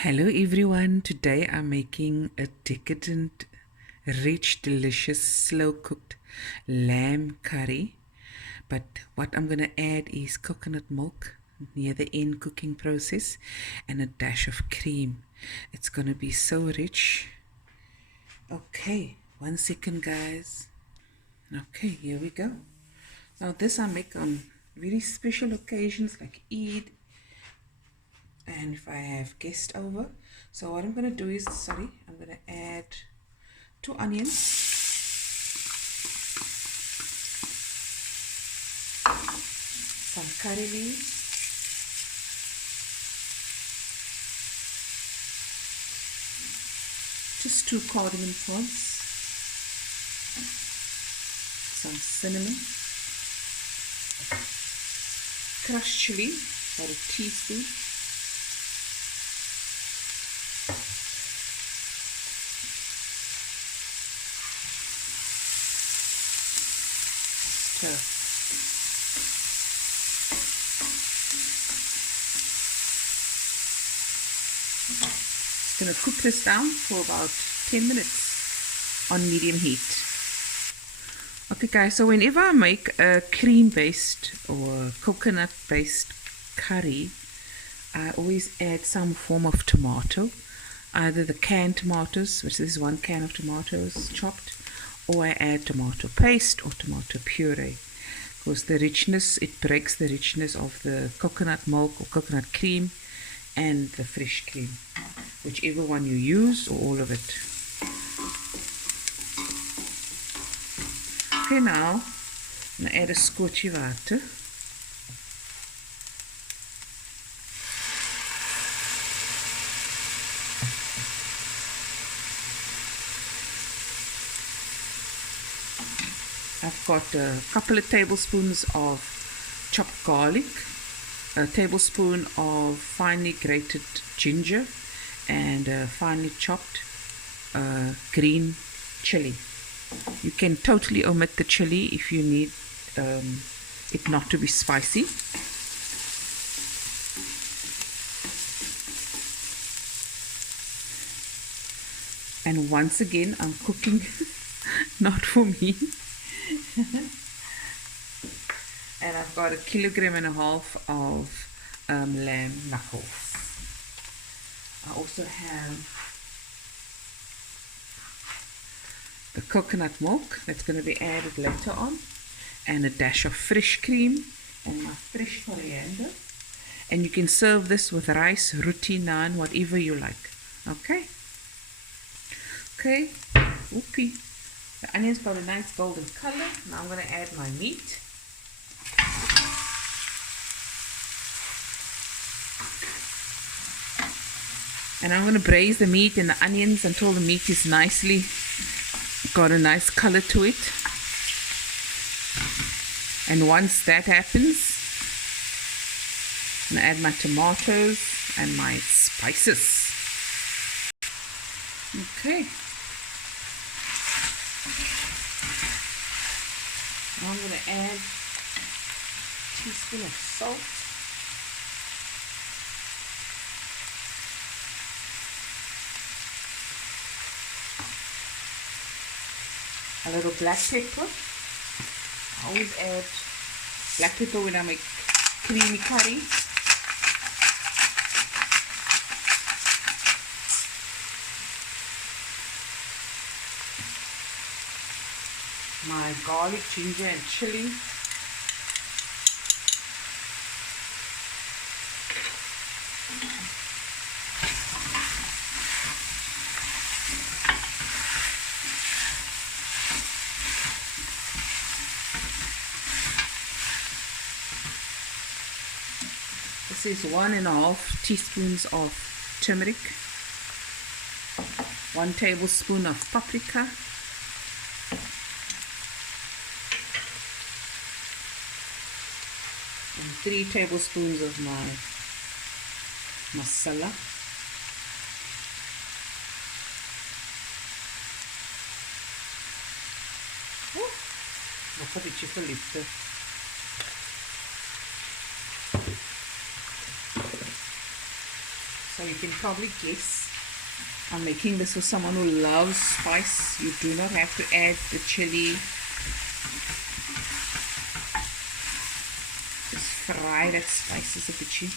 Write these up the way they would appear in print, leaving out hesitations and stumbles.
Hello everyone, today I'm making a decadent, rich, delicious, slow cooked lamb curry. But what I'm going to add is coconut milk near the end cooking process and a dash of cream. It's going to be so rich. Okay, 1 second guys. Okay, here we go. Now this I make on very special occasions like Eid and if I have guests over. So what I'm going to do is, I'm going to add 2 onions, some curry leaves, just 2 cardamom pods, some cinnamon, crushed chili, about a teaspoon, stir. Just going to cook this down for about 10 minutes on medium heat. Okay guys, so whenever I make a cream based or coconut based curry, I always add some form of tomato, either the canned tomatoes, which is 1 can of tomatoes chopped, or I add tomato paste or tomato puree, because the richness, it breaks the richness of the coconut milk or coconut cream and the fresh cream, whichever one you use, or all of it. Okay, now I'm going to add a skootjie water. I've got a couple of tablespoons of chopped garlic, a tablespoon of finely grated ginger, and a finely chopped green chili. You can totally omit the chili if you need it not to be spicy. And once again, I'm cooking not for me. And I've got 1.5 kilograms of lamb knuckles. I also have the coconut milk that's going to be added later on, and a dash of fresh cream and my fresh coriander. And you can serve this with rice, roti, naan, whatever you like. Okay, whoopee. The onions got a nice golden color. Now I'm going to add my meat. And I'm going to braise the meat and the onions until the meat is nicely got a nice color to it. And once that happens, I'm going to add my tomatoes and my spices. Okay. Now I'm going to add a teaspoon of salt. A little black pepper. I always add black pepper when I make creamy curry. My garlic, ginger and chili. This is 1.5 teaspoons of turmeric, 1 tablespoon of paprika, and 3 tablespoons of my masala. Nog 'n bietjie verliefde. So you can probably guess I'm making this for someone who loves spice. You do not have to add the chili. Just fry that spices a bit.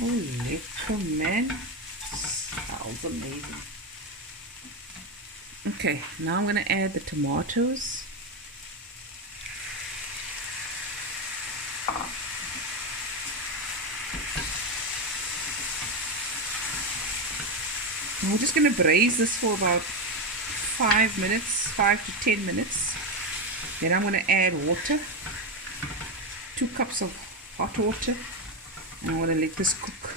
Oh, lekker man. Smells amazing. Okay, now I'm going to add the tomatoes. And we're just going to braise this for about 5 minutes, 5 to 10 minutes. Then I'm going to add water, 2 cups of hot water. And I'm going to let this cook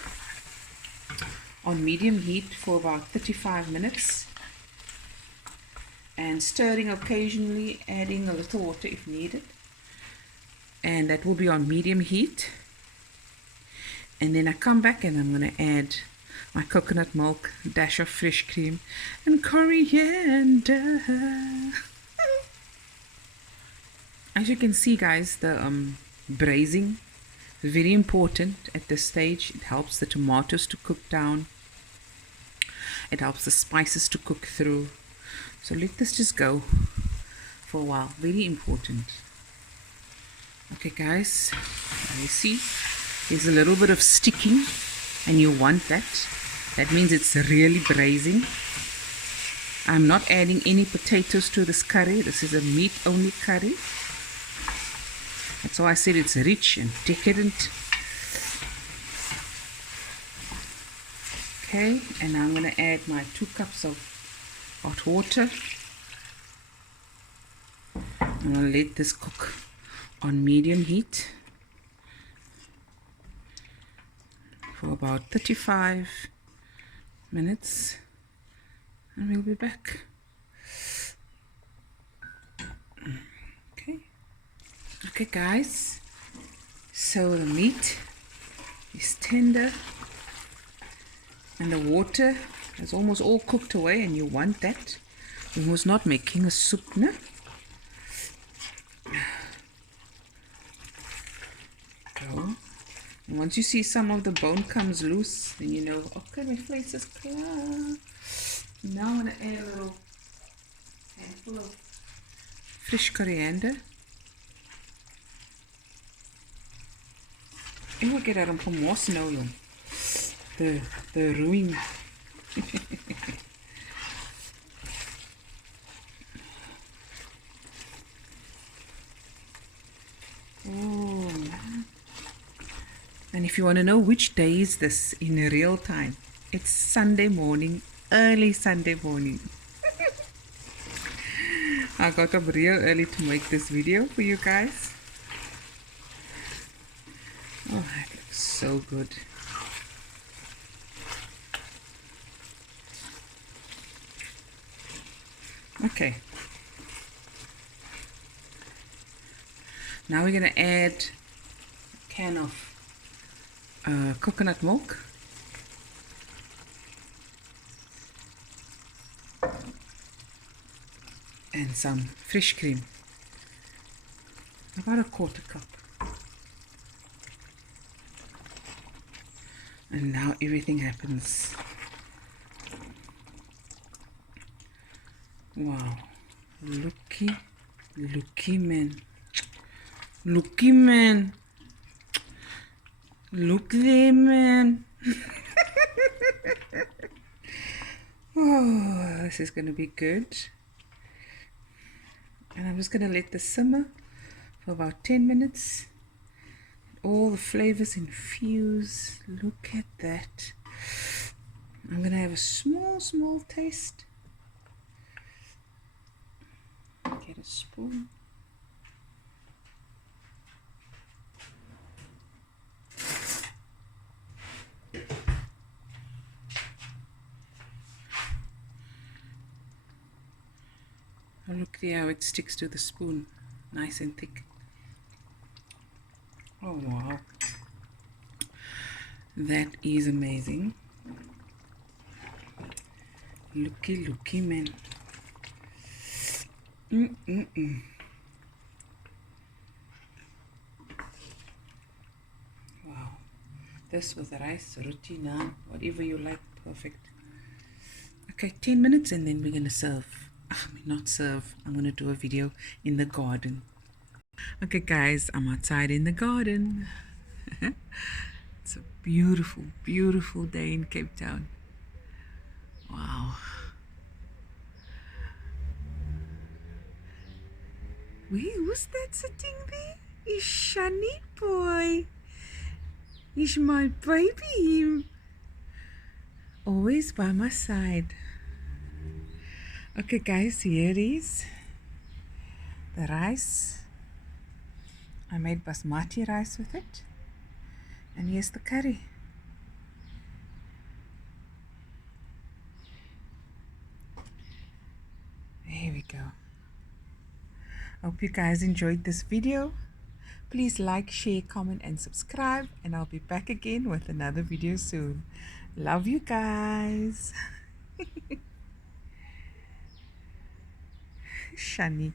on medium heat for about 35 minutes. And stirring occasionally, adding a little water if needed. And that will be on medium heat. And then I come back and I'm going to add my coconut milk, dash of fresh cream, and coriander. As you can see, guys, the braising is very important at this stage. It helps the tomatoes to cook down. It helps the spices to cook through. So let this just go for a while. Very important. Okay, guys, you see there's a little bit of sticking, and you want that. That means it's really braising. I'm not adding any potatoes to this curry. This is a meat only curry. That's why I said it's rich and decadent. Okay, and now I'm going to add my 2 cups of hot water. I'm going to let this cook on medium heat for about 35 minutes, and we'll be back. Okay guys, so the meat is tender and the water is almost all cooked away, and you want that. You must not making a soup, no? Go. And once you see some of the bone comes loose, then you know, okay, my place is clear. Now I'm going to add a little handful of fresh coriander. Ek wil kyk daarom gemors nou, jong. The ruin. Oh, man. And if you want to know which day is this in real time, it's Sunday morning, early Sunday morning. I got up real early to make this video for you guys. Oh, it looks so good. Okay. Now we're going to add a can of coconut milk. And some fresh cream. About a 1/4 cup. And now everything happens. Wow. Looky man. Looky man. Look there, man. Oh, this is going to be good. And I'm just going to let this simmer for about 10 minutes. All the flavors infuse. Look at that. I'm going to have a small taste. Get a spoon. Oh, look there how it sticks to the spoon. Nice and thick. Oh wow, that is amazing. Looky, man. Mm-mm-mm. Wow. This with rice, roti, naan, whatever you like, perfect. Okay, 10 minutes and then we're going to serve. I mean, not serve. I'm going to do a video in the garden. Okay, guys, I'm outside in the garden. It's a beautiful, beautiful day in Cape Town. Wow. Wait, who's that sitting there? It's Shani boy. He's my baby. Always by my side. Okay, guys, here is the rice. I made basmati rice with it. And here's the curry. There we go. Hope you guys enjoyed this video. Please like, share, comment, and subscribe. And I'll be back again with another video soon. Love you guys. Shani.